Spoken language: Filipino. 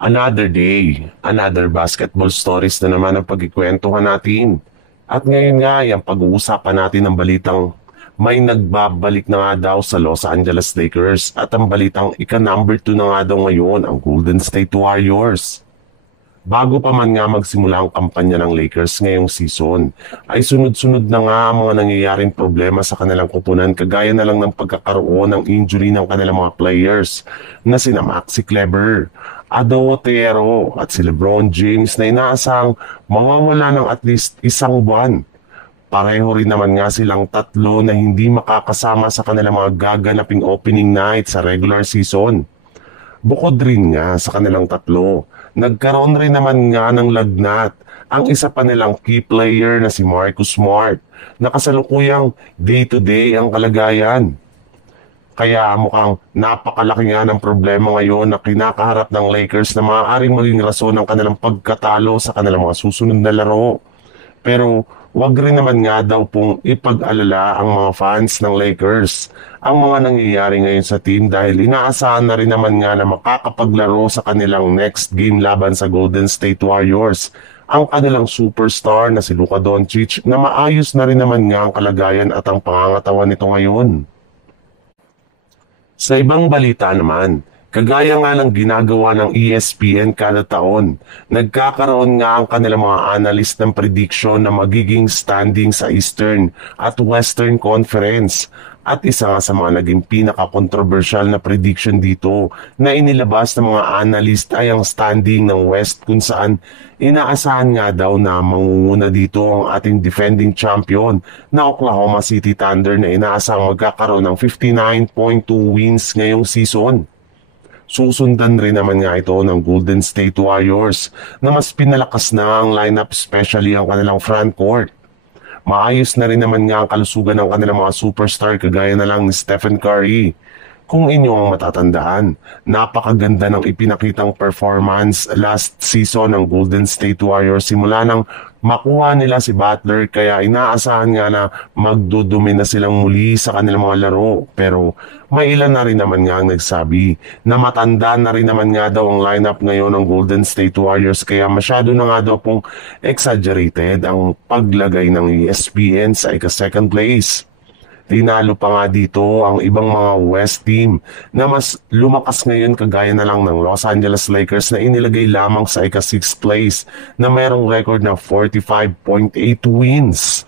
Another day, another basketball stories na naman ang pagkikwentuhan natin. At ngayon nga, yung pag-uusapan natin ng balitang may nagbabalik na nga daw sa Los Angeles Lakers at ang balitang ika-number 2 na nga daw ngayon ang Golden State Warriors. Bago pa man nga magsimula ang kampanya ng Lakers ngayong season, ay sunod-sunod na nga ang mga nangyayaring problema sa kanilang kupunan kagaya na lang ng pagkakaroon ng injury ng kanilang mga players na sina Maxi Kleber, Ado Otero at si LeBron James na inaasang mawawala ng at least isang buwan. Pareho rin naman nga silang tatlo na hindi makakasama sa kanilang mga gaganaping opening night sa regular season. Bukod rin nga sa kanilang tatlo, nagkaroon rin naman nga ng lagnat ang isa pa nilang key player na si Marcus Smart na kasalukuyang day-to-day ang kalagayan. Kaya mukhang napakalaki nga ng problema ngayon na kinakaharap ng Lakers na maaaring maging rason ng kanilang pagkatalo sa kanilang mga susunod na laro. Pero wag rin naman nga daw pong ipag-alala ang mga fans ng Lakers ang mga nangyayari ngayon sa team dahil inaasahan na rin naman nga na makakapaglaro sa kanilang next game laban sa Golden State Warriors ang kanilang superstar na si Luka Doncic na maayos na rin naman nga ang kalagayan at ang pangangatawan nito ngayon. Sa ibang balita naman, kagaya nga ng ginagawa ng ESPN kada taon, nagkakaroon nga ang kanilang mga analyst ng prediction na magiging standing sa Eastern at Western Conference. At isa nga sa mga naging pinaka-controversial na prediction dito na inilabas ng mga analyst ay ang standing ng West kung saan inaasahan nga daw na mangunguna dito ang ating defending champion na Oklahoma City Thunder na inaasahang magkakaroon ng 59.2 wins ngayong season. Susundan rin naman nga ito ng Golden State Warriors na mas pinalakas na ang lineup, especially ang kanilang front court. Maayos na rin naman nga ang kalusugan ng kanilang mga superstar kagaya na lang ni Stephen Curry. Kung inyong matatandaan, napakaganda ng ipinakitang performance last season ng Golden State Warriors simula nang makuha nila si Butler kaya inaasahan nga na magdudumi na silang muli sa kanilang mga laro. Pero may ilan na rin naman nga ang nagsabi na matanda na rin naman nga daw ang lineup ngayon ng Golden State Warriors kaya masyado na nga daw pong exaggerated ang paglagay ng ESPN sa ika-second place. Tinalo pa nga dito ang ibang mga West team na mas lumakas ngayon kagaya na lang ng Los Angeles Lakers na inilagay lamang sa ika-6th place na mayroong record na 45.8 wins.